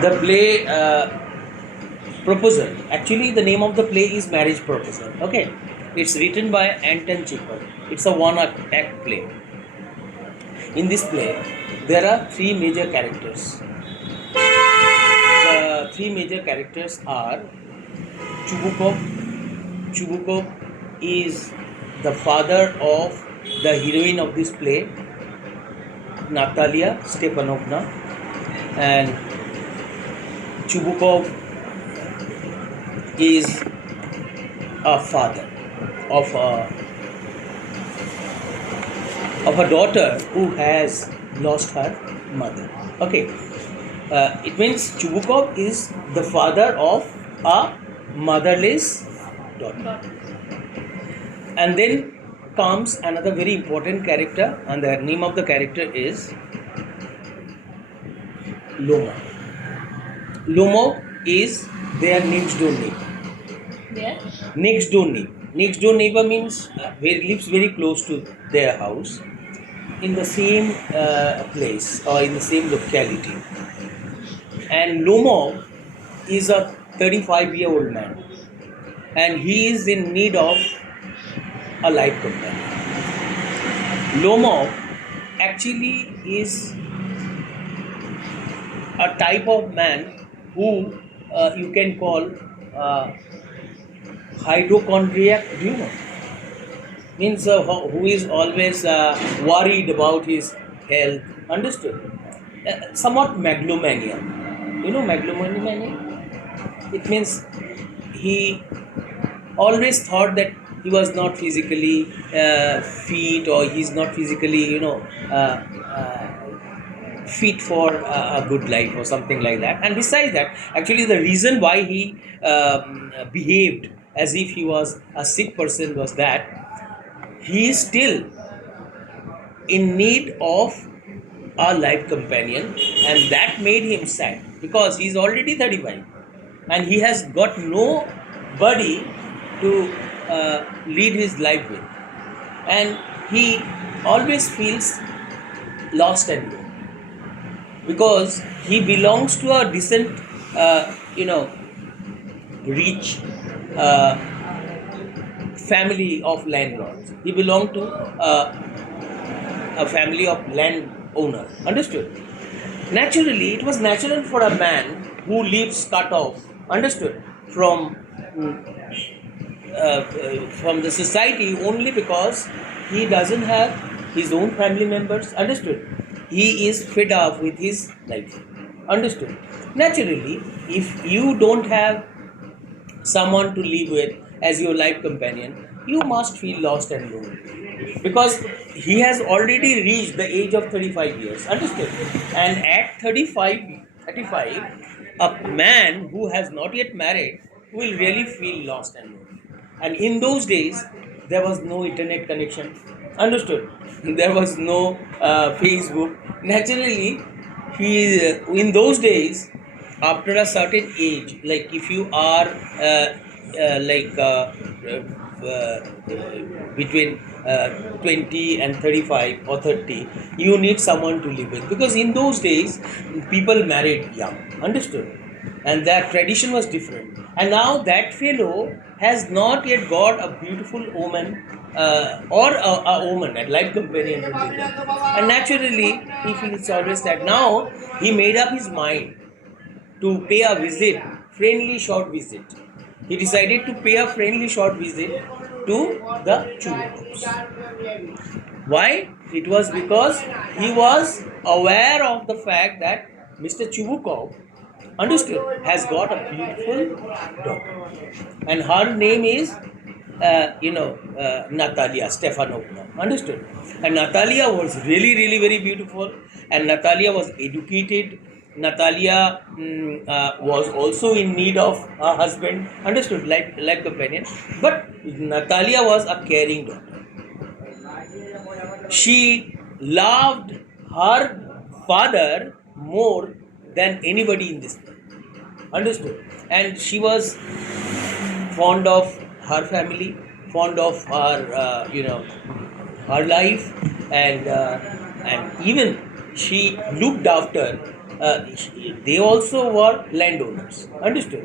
The play Proposal. Actually, the name of the play is Marriage Proposal. Okay, it's written by Anton Chekhov. It's a one-act play. In this play, there are three major characters. The three major characters are Chubukov. Chubukov is the father of the heroine of this play, Natalia Stepanovna, and Chubukov is a father of a daughter who has lost her mother. Okay, it means Chubukov is the father of a motherless daughter. And then comes another very important character, and the name of the character is Lomov. Lomov is their next door neighbor. Where? Next door neighbor. Next door neighbor means lives very close to their house, in the same place or in the same locality. And Lomov is a 35-year-old man, and he is in need of a life companion. Lomov actually is a type of man who you can call hypochondriac. Do you know? Means who is always worried about his health. Understood? Somewhat megalomania. You know megalomania? It means he always thought that he was not physically fit, or he's not physically, fit for a good life or something like that. And besides that, actually the reason why he behaved as if he was a sick person was that he is still in need of a life companion, and that made him sad because he is already 35 and he has got nobody to lead his life with, and he always feels lost and low because he belongs to a decent, rich family of landlords. He belonged to a family of landowner. Understood? Naturally, it was natural for a man who lives cut off, understood, from the society only because he doesn't have his own family members. Understood? He is fed up with his life. Understood? Naturally, if you don't have someone to live with as your life companion, you must feel lost and lonely because he has already reached the age of 35 years. Understood? And at 35, a man who has not yet married will really feel lost and lonely. And in those days, there was no internet connection. Understood? There was no Facebook. Naturally, in those days, after a certain age, like if you are between 20 and 35 or 30, you need someone to live with, because in those days people married young. Understood? And that tradition was different, and now that fellow has not yet got a beautiful woman or a woman, a life companion to live with. And naturally he feels always that now he made up his mind to pay a visit, friendly short visit. He decided to pay a friendly short visit to the Chubukovs. Why? It was because he was aware of the fact that Mr. Chubukov, understood, has got a beautiful daughter, and her name is Natalia Stepanovna. Understood? And Natalia was really, really very beautiful, and Natalia was educated. Natalia was also in need of a husband. Understood? Like companion. But Natalia was a caring daughter. She loved her father more than anybody in this world. Understood? And she was fond of her family, fond of her, her life, and even she looked after they also were landowners. Understood?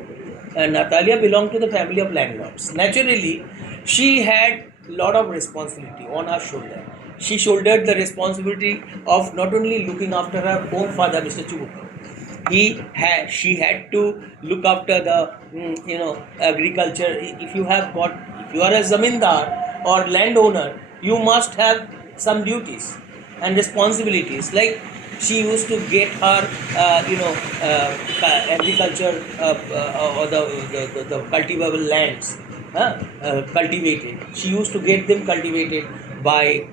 Natalia belonged to the family of landlords. Naturally, she had lot of responsibility on her shoulder. She shouldered the responsibility of not only looking after her own father, Mr. Chubuka. She had to look after the agriculture. If you have got, if you are a zamindar or landowner, you must have some duties and responsibilities. Like she used to get her agriculture or the cultivable lands cultivated. She used to get them cultivated by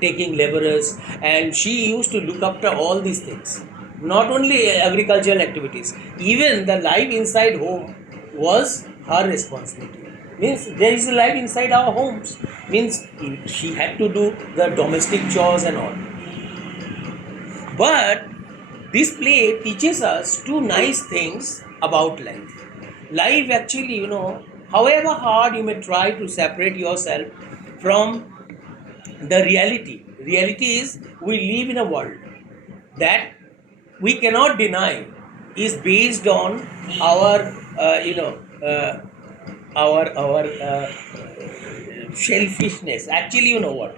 taking laborers, and she used to look after all these things. Not only agricultural activities, even the life inside home was her responsibility. Means there is a life inside our homes. Means she had to do the domestic chores and all. But this play teaches us two nice things about life. Life actually, however hard you may try to separate yourself from the reality is we live in a world that we cannot deny is based on our selfishness. Actually, you know what,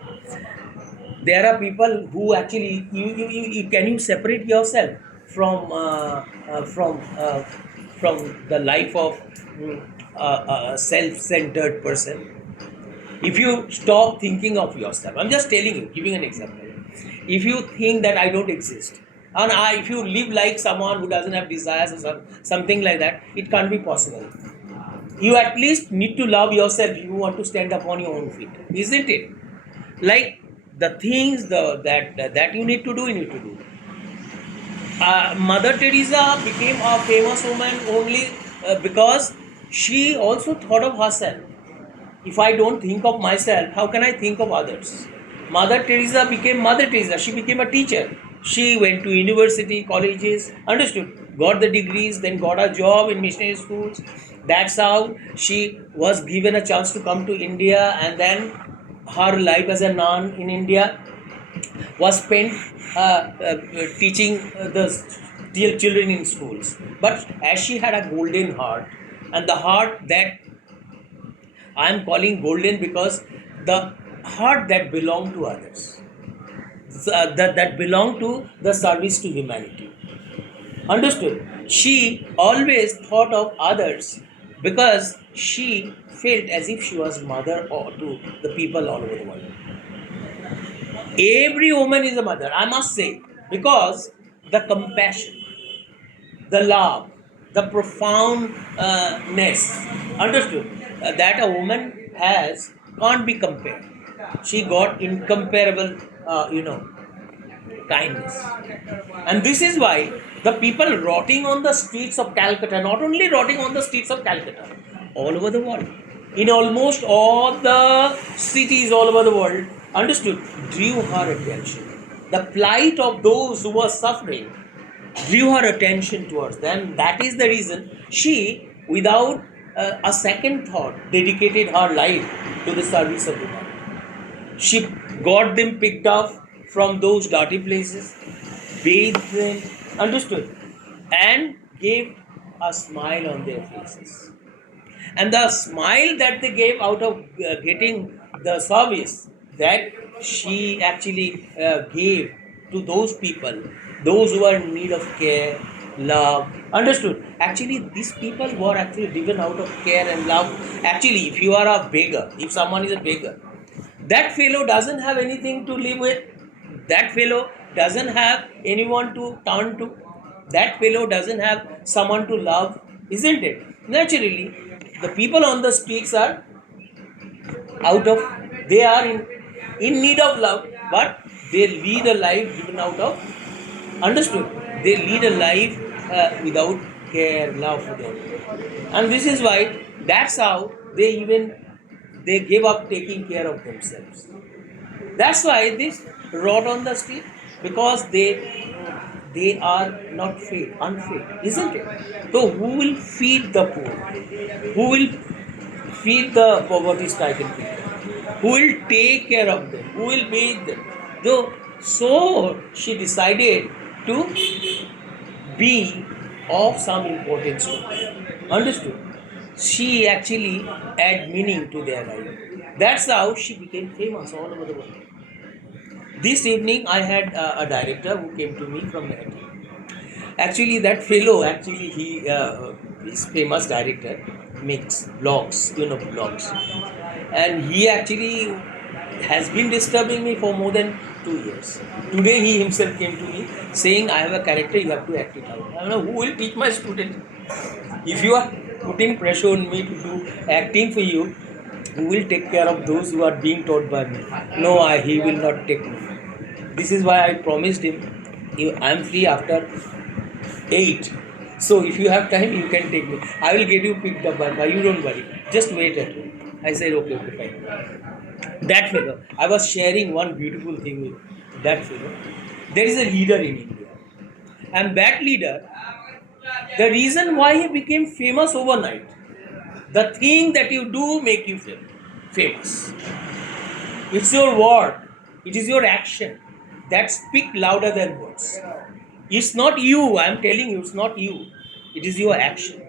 there are people who actually you can you separate yourself from from the life of a self-centered person. If you stop thinking of yourself, I'm just telling you, giving an example. If you think that I don't exist, and if you live like someone who doesn't have desires or something like that, it can't be possible. You at least need to love yourself if you want to stand up on your own feet, isn't it? Like the things that you need to do, you need to do. Mother Teresa became a famous woman only because she also thought of herself. If I don't think of myself, how can I think of others? Mother Teresa became Mother Teresa. She became a teacher. She went to university, colleges, understood, got the degrees, then got a job in missionary schools. That's how she was given a chance to come to India, and then her life as a nun in India was spent teaching the children in schools. But as she had a golden heart, and the heart that I am calling golden because the heart that belonged to others, that belonged to the service to humanity. Understood? She always thought of others because she felt as if she was mother to the people all over the world. Every woman is a mother, I must say, because the compassion, the love, the profoundness, understood, that a woman has can't be compared. She got incomparable, kindness. And this is why the people rotting on the streets of Calcutta, not only rotting on the streets of Calcutta, all over the world, in almost all the cities all over the world, understood, drew her attention. The plight of those who were suffering drew her attention towards them. That is the reason she, without a second thought, dedicated her life to the service of humanity. She got them picked up from those dirty places, bathed them, understood, and gave a smile on their faces. And the smile that they gave out of getting the service, that she actually gave to those people, those who are in need of care, love, understood. Actually, these people were actually driven out of care and love. Actually, if you are a beggar, if someone is a beggar, that fellow doesn't have anything to live with. That fellow doesn't have anyone to turn to. That fellow doesn't have someone to love, isn't it? Naturally, the people on the streets are they are in need of love, but they lead a life given out of, understood, they lead a life without care, love for them. And this is why, that's how they give up taking care of themselves. That's why this rot on the street, because they are not fed, unfed, isn't it? So who will feed the poor? Who will feed the poverty-stricken people? Who will take care of them? Who will bathe them? So she decided to be of some importance to them. Understood? She actually add meaning to their life. That's how she became famous all over the world. This evening, I had a director who came to me from Lahti. Actually, that fellow, actually, he is famous director, makes blogs, blogs, and he actually has been disturbing me for more than 2 years. Today, he himself came to me saying, "I have a character, you have to act it out." I don't know who will teach my student. If you are putting pressure on me to do acting for you, who will take care of those who are being taught by me? No, he will not take me. This is why I promised him, I am free after 8. So if you have time, you can take me. I will get you picked up by you, don't worry. Just wait at home. I said, okay, fine. That fellow, I was sharing one beautiful thing with that fellow. There is a leader in India. And that leader, the reason why he became famous overnight, the thing that you do make you famous. It's your word. It is your action that speak louder than words. It's not you, I'm telling you, it's not you. It is your action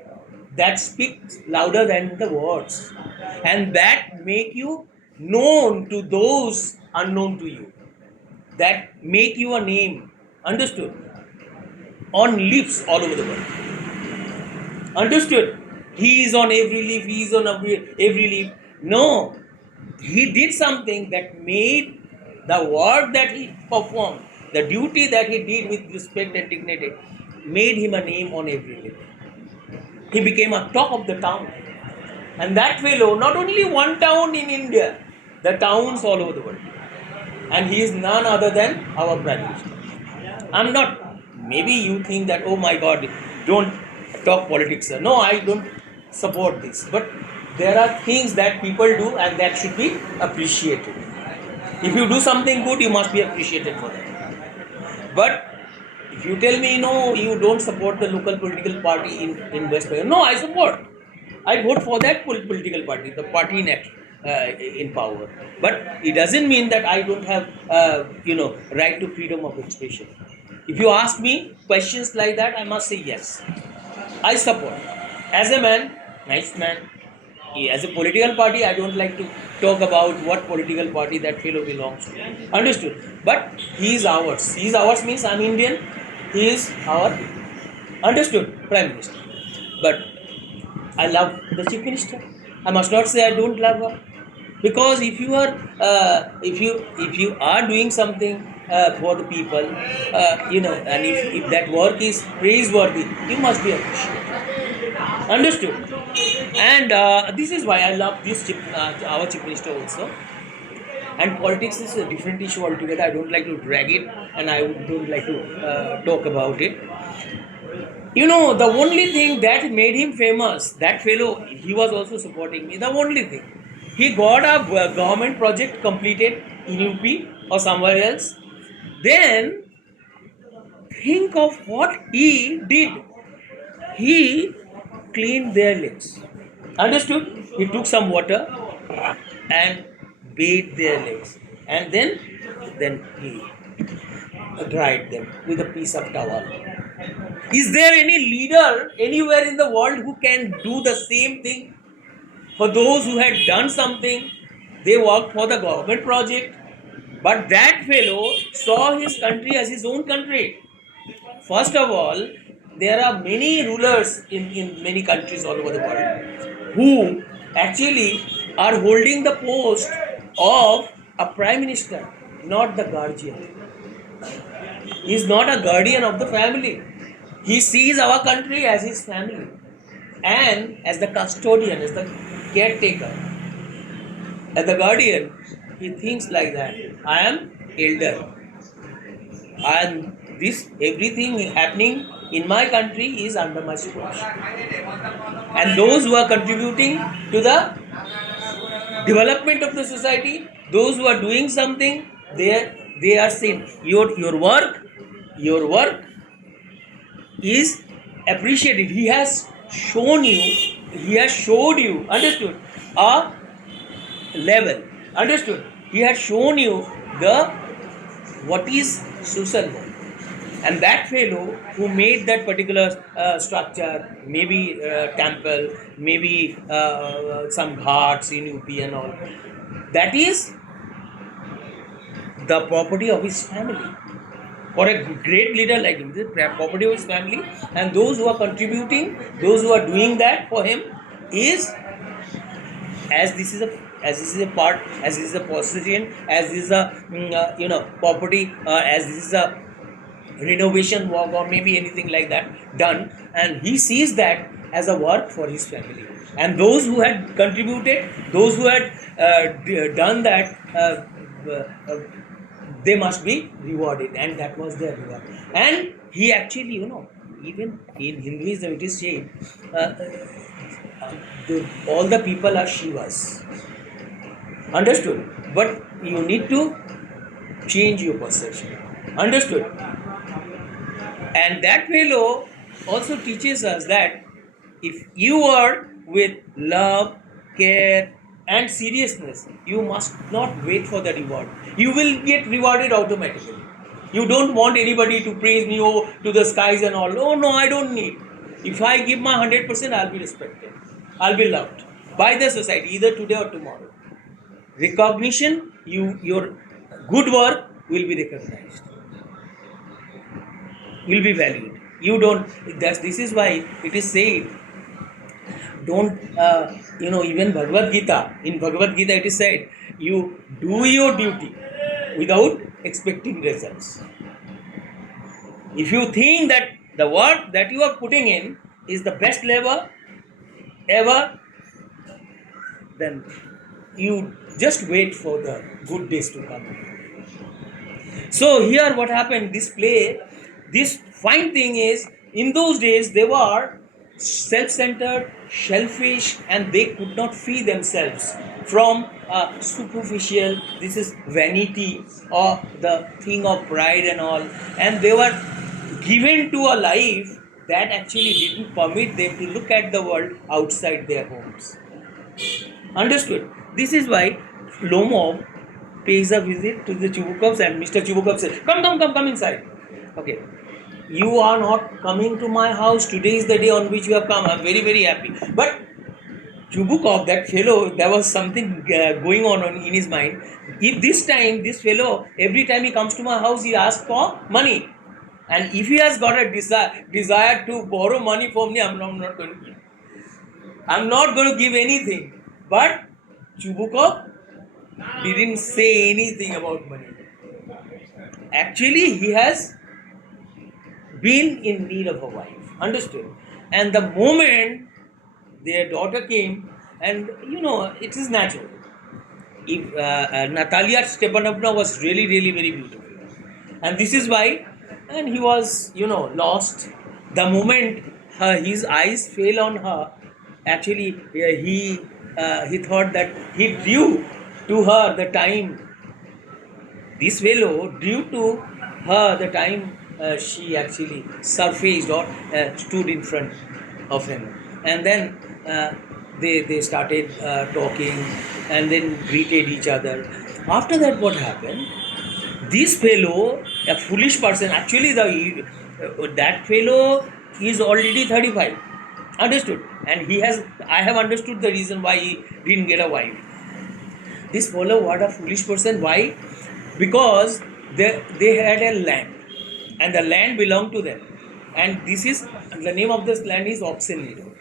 that speaks louder than the words. And that make you known to those unknown to you. That make you a name. Understood? On lips all over the world. Understood? He is on every leaf, he is on every leaf. No. He did something that made the work that he performed, the duty that he did with respect and dignity, made him a name on every lip. He became a talk of the town. And that fellow, not only one town in India, the towns all over the world. And he is none other than our Prime Minister. I'm not, maybe you think that, oh my God, don't talk politics, sir. No, I don't support this. But there are things that people do and that should be appreciated. If you do something good, you must be appreciated for that. But if you tell me, no, you don't support the local political party in West Bengal, no, I support. I vote for that political party, the party in power. But it doesn't mean that I don't have, right to freedom of expression. If you ask me questions like that, I must say yes. I support. As a man, nice man. As a political party, I don't like to talk about what political party that fellow belongs to. Understood? But he is ours. He is ours means I'm Indian. He is our understood Prime Minister. But I love the Chief Minister. I must not say I don't love her, because if you are doing something for the people, and if that work is praiseworthy, you must be appreciated. Understood? And this is why I love this our Chief Minister also. And politics is a different issue altogether. I don't like to drag it, and I don't like to talk about it. The only thing that made him famous, that fellow, he was also supporting me. The only thing, he got a government project completed in UP or somewhere else. Then, think of what he did. He cleaned their legs. Understood? He took some water and bathed their legs. And then he dried them with a piece of towel. Is there any leader anywhere in the world who can do the same thing? For those who had done something, they worked for the government project. But that fellow saw his country as his own country. First of all, there are many rulers in many countries all over the world who actually are holding the post of a prime minister, not the guardian. He is not a guardian of the family. He sees our country as his family and as the custodian, as the caretaker, as the guardian. He thinks like that. I am elder, and this everything happening in my country is under my supervision. And those who are contributing to the development of the society, those who are doing something, they are seen. Your work is appreciated. He has showed you, understood, a level, understood. He has shown you what is social work. And that fellow who made that particular structure, maybe temple, maybe some ghats in UP and all, that is the property of his family. For a great leader like him, this is property of his family, and those who are contributing, those who are doing that for him, is as this is a part, as this is a possession, as this is a property, as this is a renovation work or maybe anything like that done, and he sees that as a work for his family. And those who had contributed, those who had done that, they must be rewarded, and that was their reward. And he actually, even in Hinduism it is said, all the people are Shivas. Understood? But you need to change your perception. Understood? And that fellow also teaches us that if you are with love, care, and seriousness, you must not wait for the reward. You will get rewarded automatically. You don't want anybody to praise me to the skies and all. Oh no, I don't need. If I give my 100%, I'll be respected. I'll be loved by the society, either today or tomorrow. Recognition, your good work will be recognized, will be valued. You don't. This is why it is said. Don't even Bhagavad Gita. In Bhagavad Gita, it is said, you do your duty without expecting results. If you think that the work that you are putting in is the best level ever, then you just wait for the good days to come. So here what happened, this fine thing is, in those days they were self-centered, selfish, and they could not free themselves from superficial, this is vanity or the thing of pride and all, and they were given to a life that actually didn't permit them to look at the world outside their homes. Understood? This is why Lomov pays a visit to the Chubukovs, and Mr. Chubukov says, come inside. Okay. You are not coming to my house. Today is the day on which you have come. I am very, very happy. But Chubukov, that fellow, there was something going on in his mind. If this fellow, every time he comes to my house, he asks for money. And if he has got a desire to borrow money from me, I'm not going to give. I'm not going to give anything. But Chubukov didn't say anything about money. Actually, he has been in need of a wife. Understood? And the moment their daughter came, and it is natural. If Natalia Stepanovna was really, really very beautiful. And this is why, and he was, lost. The moment his eyes fell on her, actually he thought that he drew to her the time. This fellow drew to her the time she actually surfaced or stood in front of him. And then they started talking and then greeted each other. After that, what happened? This fellow, a foolish person, actually that fellow is already 35. Understood? And I have understood the reason why he didn't get a wife. This fellow, what a foolish person. Why? Because they had a land, and the land belonged to them. And the name of this land is Oxen Meadow.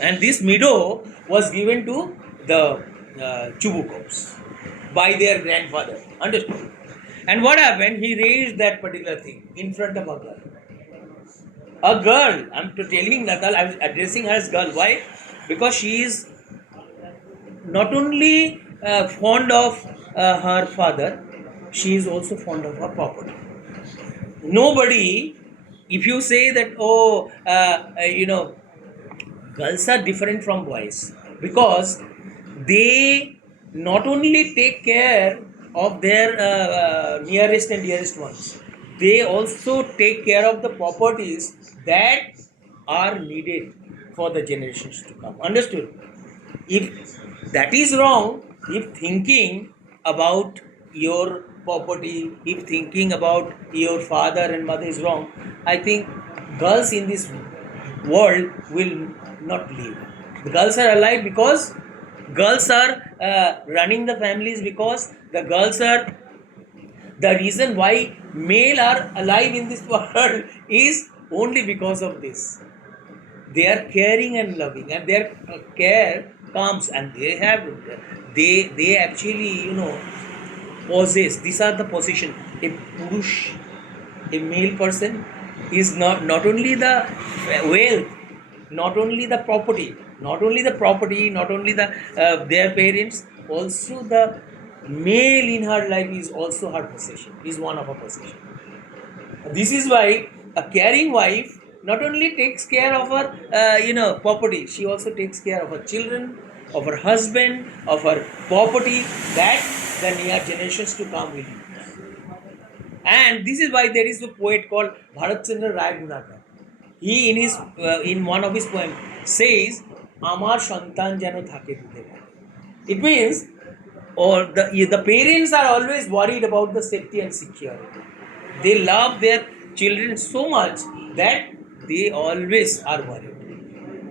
And this meadow was given to the Chubukovs by their grandfather. Understood? And what happened? He raised that particular thing in front of a girl. A girl, I'm telling Natal, I'm addressing her as girl. Why? Because she is not only fond of her father, she is also fond of her property. Nobody, if you say that, girls are different from boys, because they not only take care of their nearest and dearest ones, they also take care of the properties that are needed for the generations to come. Understood? If that is wrong, if thinking about your property, if thinking about your father and mother is wrong, I think girls in this world will not live. The girls are alive because girls are running the families, because the girls are the reason why male are alive in this world is only because of this. They are caring and loving, and their care comes, and they actually possess. These are the possession. A purush, a male person, is not only the wealth, not only the property, not only the their parents, also the male in her life is also her possession, is one of her possession. This is why a caring wife not only takes care of her property, she also takes care of her children, of her husband, of her property, that the near generations to come will use. And this is why there is a poet called Bharat Chandra Rai Gunakar. He in one of his poems says, "Amar Shantan Jano Thake Dudhe Bhai." It means, or the parents are always worried about the safety and security. They love their children so much that they always are worried.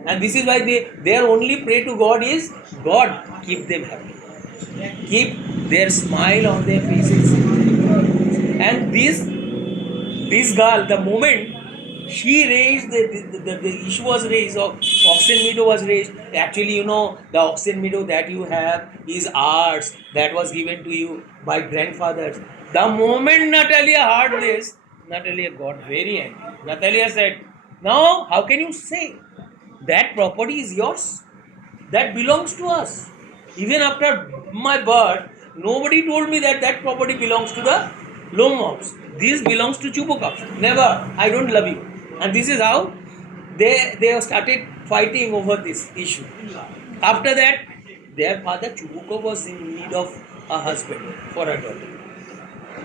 And this is why their only pray to God is, God, keep them happy. Keep their smile on their faces. And this girl, the moment she raised the issue was raised, of oxen meadow was raised. Actually, the oxen meadow that you have is ours, that was given to you by grandfathers. The moment Natalia heard this, Natalia got very angry. Natalia said, "Now how can you say that property is yours? That belongs to us. Even after my birth, nobody told me that that property belongs to the Lomovs. This belongs to Chubukovs. Never. I don't love you." And this is how they have started fighting over this issue. After that, their father Chubukov was in need of a husband for a daughter.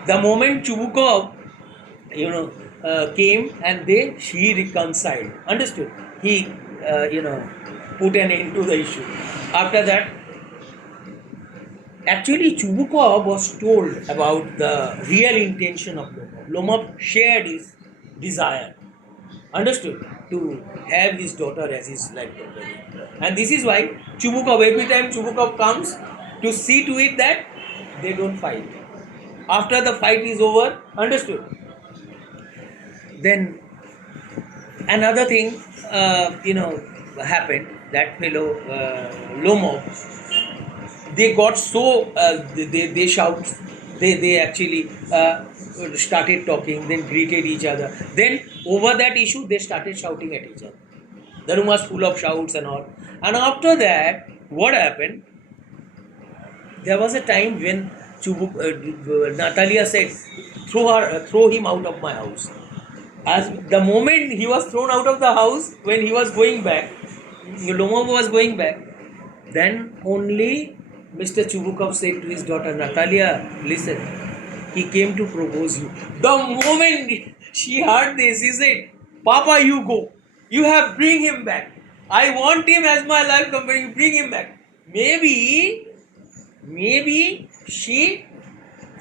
The moment Chubukov, came, and she reconciled. Understood? He, put an end to the issue. After that, actually, Chubukov was told about the real intention of Lomov. Lomov shared his desire, understood, to have his daughter as his life companion. And this is why Chubukov, every time Chubukov comes, to see to it that they don't fight. After the fight is over, understood. Then another thing, happened. That fellow Lomov, they got so they shout, they actually started talking, then greeted each other. Then over that issue, they started shouting at each other. The room was full of shouts and all. And after that, what happened? There was a time when Natalia said, throw him out of my house." As the moment he was thrown out of the house, when he was going back, Lomov was going back, then only Mr. Chubukov said to his daughter, "Natalia, listen, he came to propose you." The moment she heard this, he said, "Papa, you go. You have bring him back. I want him as my life companion. Bring him back." Maybe she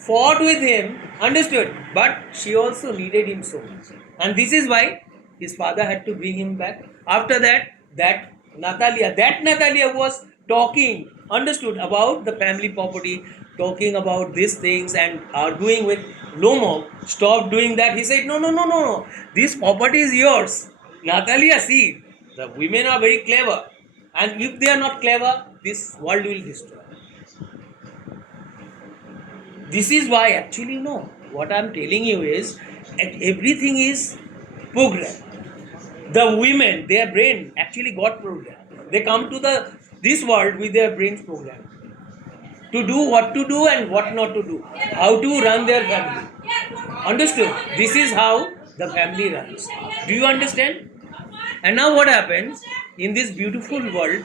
fought with him, understood, but she also needed him so much. And this is why his father had to bring him back. After that, that Natalia was talking, understood, about the family property, talking about these things and arguing with Lomov, stopped doing that. He said, No. This property is yours. Natalia, see, the women are very clever. And if they are not clever, this world will destroy. This is why, actually, what I'm telling you is, everything is programmed. The women, their brain actually got programmed. They come to this world with their brains programmed to do what to do and what not to do, how to run their family. Understood? This is how the family runs. Do you understand? And now what happens in this beautiful world?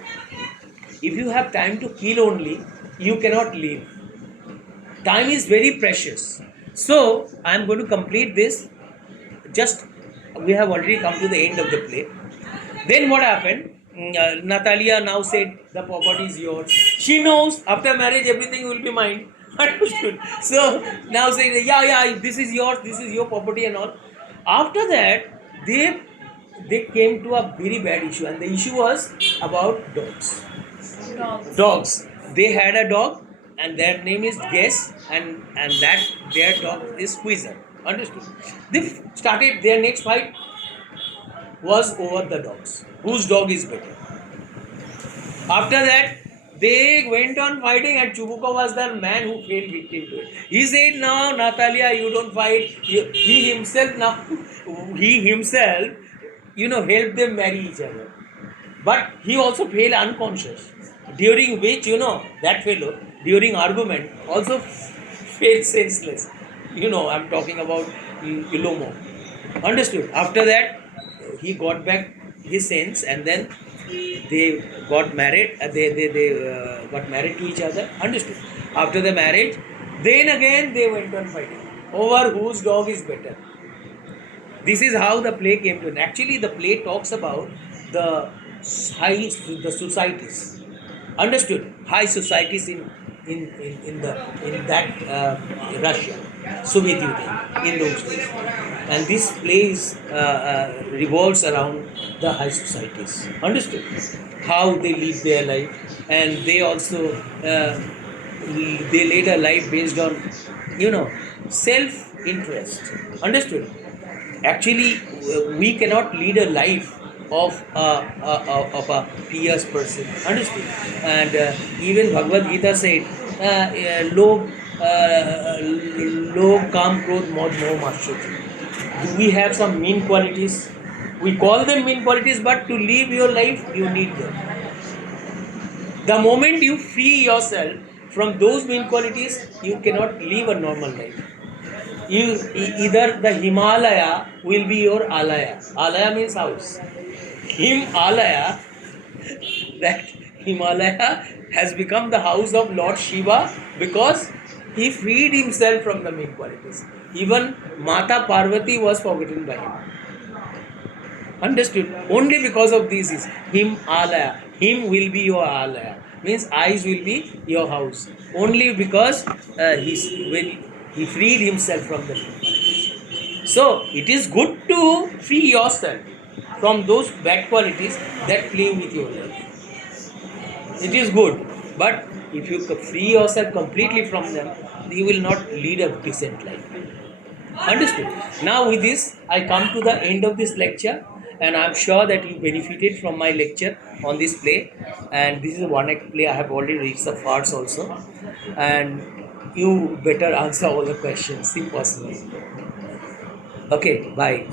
If you have time to kill only, you cannot live. Time is very precious. So I am going to complete this. Just we have already come to the end of the play. Then what happened? Natalia now said, the property is yours. She knows after marriage everything will be mine. Understood? So now saying, yeah, yeah, this is yours, this is your property and all. After that, they came to a very bad issue, and the issue was about dogs. Dogs. They had a dog, and their name is Guess, and that their dog is Squeezer. Understood? They started their next fight was over the dogs. Whose dog is better? After that, they went on fighting, and Chubuko was the man who fell victim to it. He said, "No, Natalia, you don't fight." He himself now, he himself, helped them marry each other. But he also fell unconscious, during which, that fellow, during argument, also fell senseless. I'm talking about Ilomo. Understood? After that, he got back his sense, and then they got married. They got married to each other. Understood? After the marriage, then again they went on fighting over whose dog is better. This is how the play came to an. Actually, the play talks about the the societies. Understood? High societies in that Russia, Soviet Union in those days, and this play revolves around the high societies. Understood? How they live their life, and they also they lead a life based on self interest. Understood? Actually, we cannot lead a life of a pious person. Understood? And even Bhagavad Gita said, "Log, log, kam, krodh, mod, moh, maschur." Do we have some mean qualities? We call them mean qualities, but to live your life, you need them. The moment you free yourself from those mean qualities, you cannot live a normal life. Either the Himalaya will be your Alaya. Alaya means house. Himalaya, that Himalaya has become the house of Lord Shiva because he freed himself from the mean qualities. Even Mata Parvati was forgotten by him. Understood? Only because of this is Himalaya. Him will be your Alaya. Means eyes will be your house. Only because he freed himself from the mean qualities. So it is good to free yourself from those bad qualities that play with your life. It is good, but if you free yourself completely from them, you will not lead a decent life. Understood? Now with this, I come to the end of this lecture, and I am sure that you benefited from my lecture on this play. And this is a one-act play. I have already reached the parts also, and you better answer all the questions if possible. Okay, bye.